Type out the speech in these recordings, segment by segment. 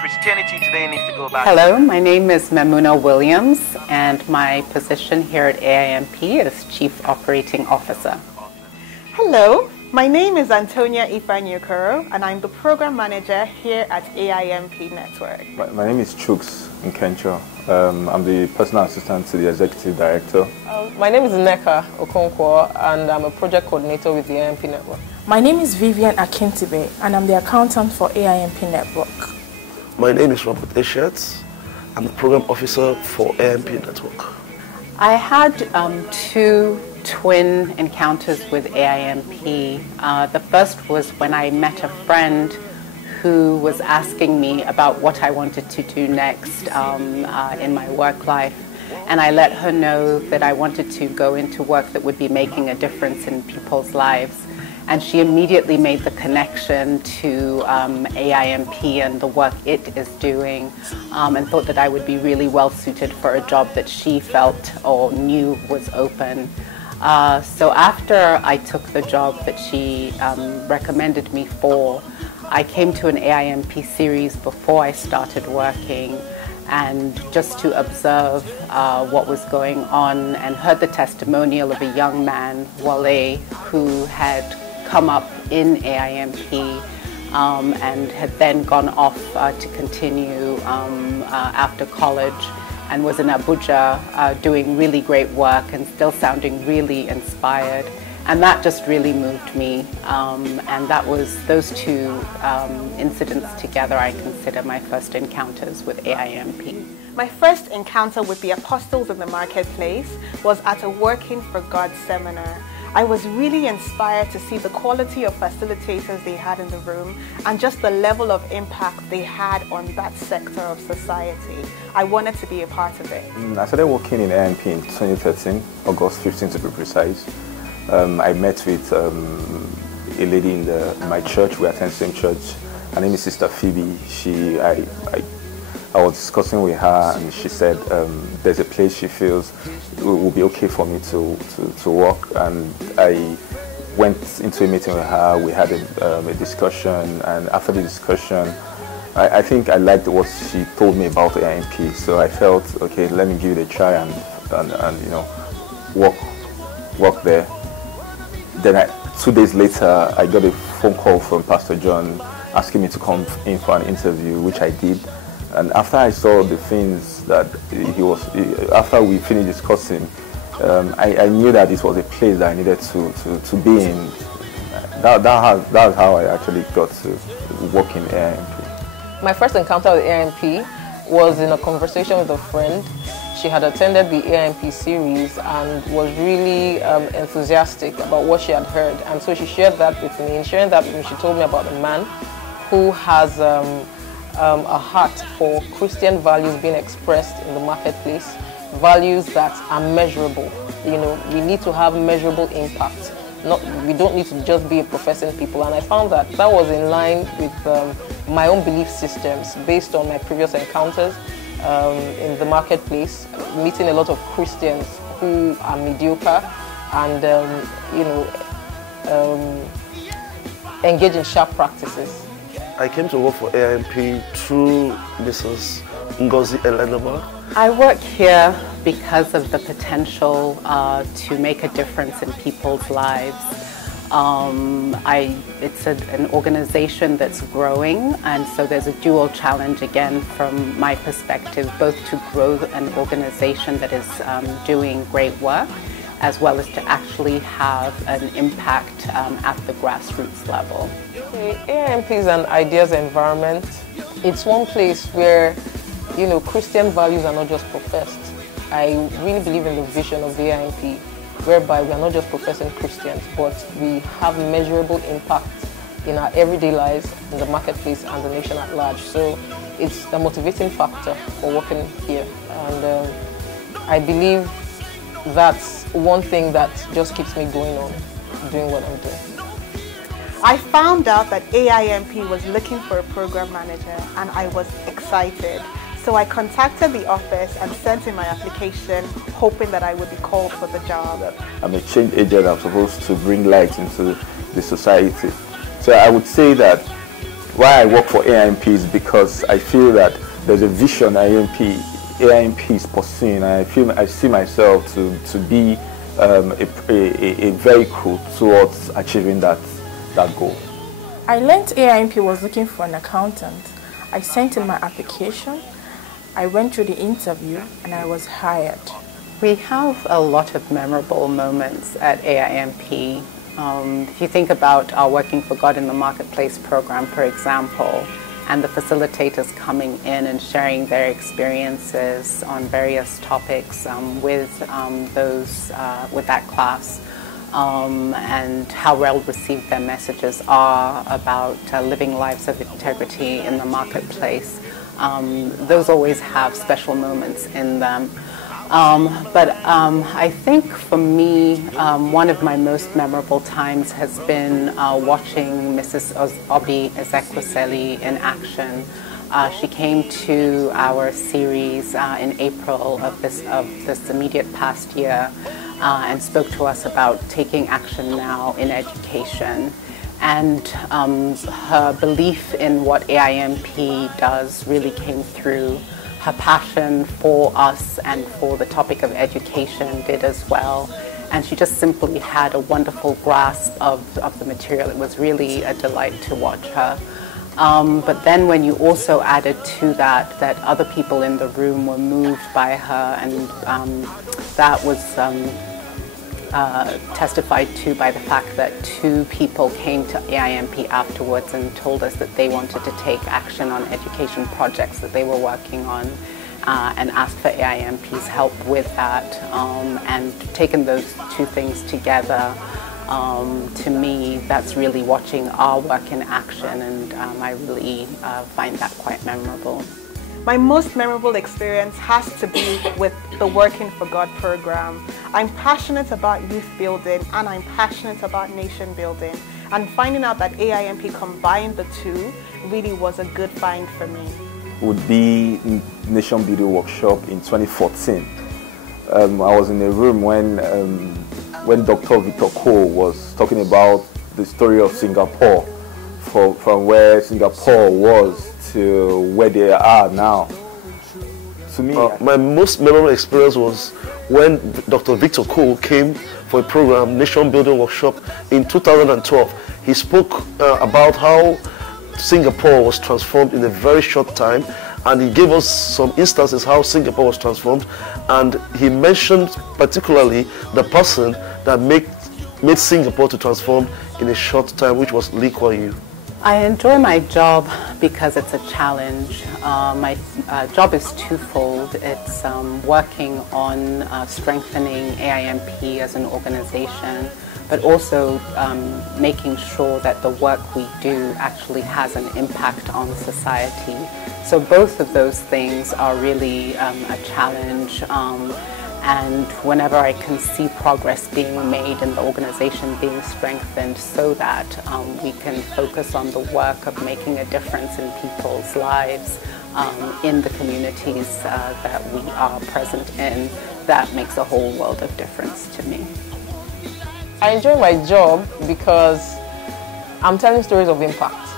Christianity today needs to go back. Hello, my name is Mamuna Williams, and my position here at AiMP is Chief Operating Officer. Hello, my name is Antonia Ifanyukuro, and I'm the Program Manager here at AiMP Network. My name is Chuks Nkencho. I'm the Personal Assistant to the Executive Director. My name is Neka Okonkwo, and I'm a Project Coordinator with the AiMP Network. My name is Vivian Akintibe, and I'm the Accountant for AiMP Network. My name is Robert Eschertz. I'm the Program Officer for AiMP Network. I had two twin encounters with AiMP. The first was when I met a friend who was asking me about what I wanted to do next in my work life. And I let her know that I wanted to go into work that would be making a difference in people's lives. And she immediately made the connection to AiMP and the work it is doing, and thought that I would be really well suited for a job that she felt or knew was open. So after I took the job that she recommended me for, I came to an AiMP series before I started working, and just to observe what was going on, and heard the testimonial of a young man, Wale, who had come up in AiMP and had then gone off to continue after college, and was in Abuja doing really great work and still sounding really inspired. And that just really moved me. And that was those two incidents together I consider my first encounters with AiMP. My first encounter with the Apostles in the Marketplace was at a Working for God seminar. I was really inspired to see the quality of facilitators they had in the room and just the level of impact they had on that sector of society. I wanted to be a part of it. I started working in AiMP in 2013, August 15 to be precise. I met with a lady in my church. We attend the same church. Her name is Sister Phoebe. I was discussing with her, and she said there's a place she feels it will be okay for me to work. And I went into a meeting with her. We had a discussion, and after the discussion, I think I liked what she told me about AiMP. So I felt, okay, let me give it a try and you know, work there. Then 2 days later, I got a phone call from Pastor John asking me to come in for an interview, which I did. And after I saw the things that after we finished discussing, I knew that this was a place that I needed to be in. That's how I actually got to work in AiMP. My first encounter with AiMP was in a conversation with a friend. She had attended the AiMP series and was really enthusiastic about what she had heard. And so she shared that with me. In sharing that with me, she told me about a man who has a heart for Christian values being expressed in the marketplace, values that are measurable. You know, we need to have measurable impact. We don't need to just be a professing people. And I found that was in line with my own belief systems based on my previous encounters in the marketplace, meeting a lot of Christians who are mediocre and engage in sharp practices. I came to work for AiMP through Mrs. Ngozi Elenova. I work here because of the potential to make a difference in people's lives. It's an organization that's growing, and so there's a dual challenge again from my perspective, both to grow an organization that is doing great work, as well as to actually have an impact at the grassroots level. AiMP is an ideas environment. It's one place where, you know, Christian values are not just professed. I really believe in the vision of the AiMP, whereby we are not just professing Christians, but we have measurable impact in our everyday lives, in the marketplace, and the nation at large. So it's a motivating factor for working here. And I believe that's one thing that just keeps me going on, doing what I'm doing. I found out that AiMP was looking for a program manager, and I was excited. So I contacted the office and sent in my application, hoping that I would be called for the job. I'm a change agent. I'm supposed to bring light into the society. So I would say that why I work for AiMP is because I feel that there's a vision AiMP is pursuing, and I see myself to be a vehicle towards achieving that goal. I learned AiMP was looking for an accountant. I sent in my application, I went through the interview, and I was hired. We have a lot of memorable moments at AiMP. If you think about our Working for God in the Marketplace program, for example, and the facilitators coming in and sharing their experiences on various topics with that class, and how well received their messages are about living lives of integrity in the marketplace. Those always have special moments in them. But I think for me, one of my most memorable times has been watching Mrs. Obi Ezekwesili in action. She came to our series in April of this immediate past year and spoke to us about taking action now in education. And her belief in what AiMP does really came through. Her passion for us and for the topic of education did as well. And she just simply had a wonderful grasp of the material. It was really a delight to watch her. But then when you also added to that other people in the room were moved by her, and that was testified to by the fact that 2 people came to AiMP afterwards and told us that they wanted to take action on education projects that they were working on, and asked for AiMP's help with that. And taking those 2 things together, to me, that's really watching our work in action, and I really find that quite memorable. My most memorable experience has to be with the Working for God program. I'm passionate about youth building, and I'm passionate about nation building. And finding out that AiMP combined the 2 really was a good find for me. Would be Nation Building Workshop in 2014. I was in a room when Dr. Victor Cole was talking about the story of Singapore, from where Singapore was to where they are now. To me, my most memorable experience was when Dr. Victor Cole came for a program, Nation Building Workshop, in 2012. He spoke about how Singapore was transformed in a very short time, and he gave us some instances how Singapore was transformed, and he mentioned particularly the person that made Singapore to transform in a short time, which was Lee Kuan Yew. I enjoy my job because it's a challenge. My job is twofold. It's working on strengthening AiMP as an organization, but also making sure that the work we do actually has an impact on society. So both of those things are really a challenge. And whenever I can see progress being made and the organization being strengthened so that we can focus on the work of making a difference in people's lives in the communities that we are present in, that makes a whole world of difference to me. I enjoy my job because I'm telling stories of impact.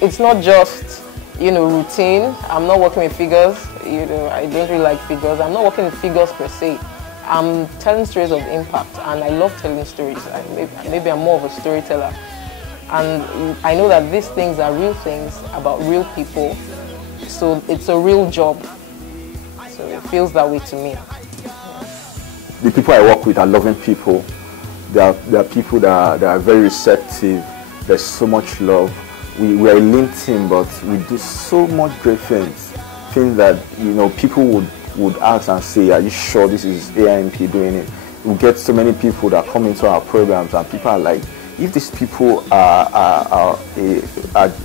It's not just, routine. I'm not working with figures. I don't really like figures. I'm not working with figures per se. I'm telling stories of impact, and I love telling stories. Maybe I'm more of a storyteller. And I know that these things are real things about real people. So it's a real job. So it feels that way to me. The people I work with are loving people. They are people that are very receptive. There's so much love. We are a lean team, but we do so much great things. Things that people would ask and say, "Are you sure this is AiMP doing it?" We get so many people that come into our programs, and people are like, "If these people are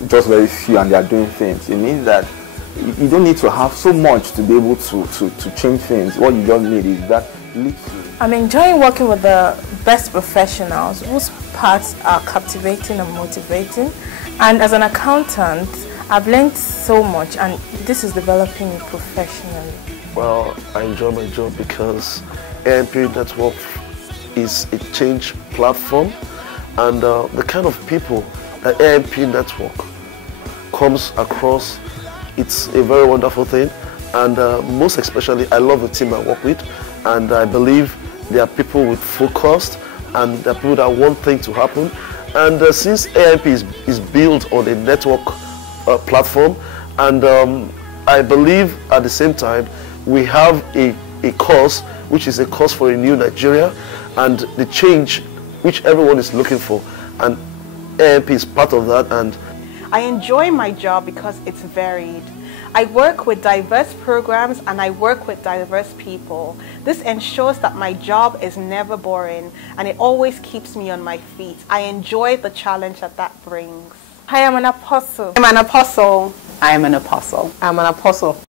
just very few and they are doing things, it means that you don't need to have so much to be able to change things. What you just need is that little." I'm enjoying working with the best professionals whose paths are captivating and motivating. And as an accountant, I've learned so much, and this is developing me professionally. Well, I enjoy my job because AiMP Network is a change platform, and the kind of people that AiMP Network comes across, it's a very wonderful thing. And most especially, I love the team I work with, and I believe there are people with focus, and there are people that want things to happen. And since AiMP is built on a network platform, and I believe at the same time we have a cause, which is a cause for a new Nigeria, and the change which everyone is looking for, and AiMP is part of that. And I enjoy my job because it's varied. I work with diverse programs and I work with diverse people. This ensures that my job is never boring and it always keeps me on my feet. I enjoy the challenge that brings. I am an apostle. I'm an apostle. I am an apostle. I'm an apostle.